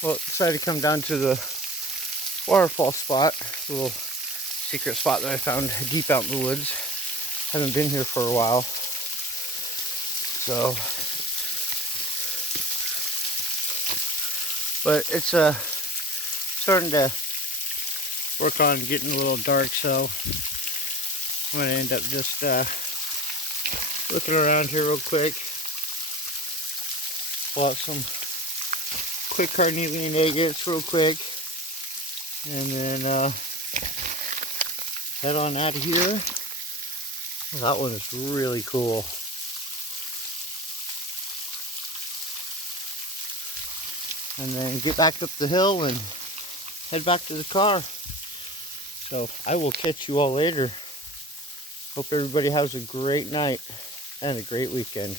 Well, decided to come down to the waterfall spot, a little secret spot that I found deep out in the woods. Haven't been here for a while, so. But it's starting to work on getting a little dark, so I'm gonna end up just looking around here real quick. Pull out some quick Carnelian agates real quick, and then head on out of here. That one is really cool. And then get back up the hill and head back to the car. So I will catch you all later. Hope everybody has a great night and a great weekend.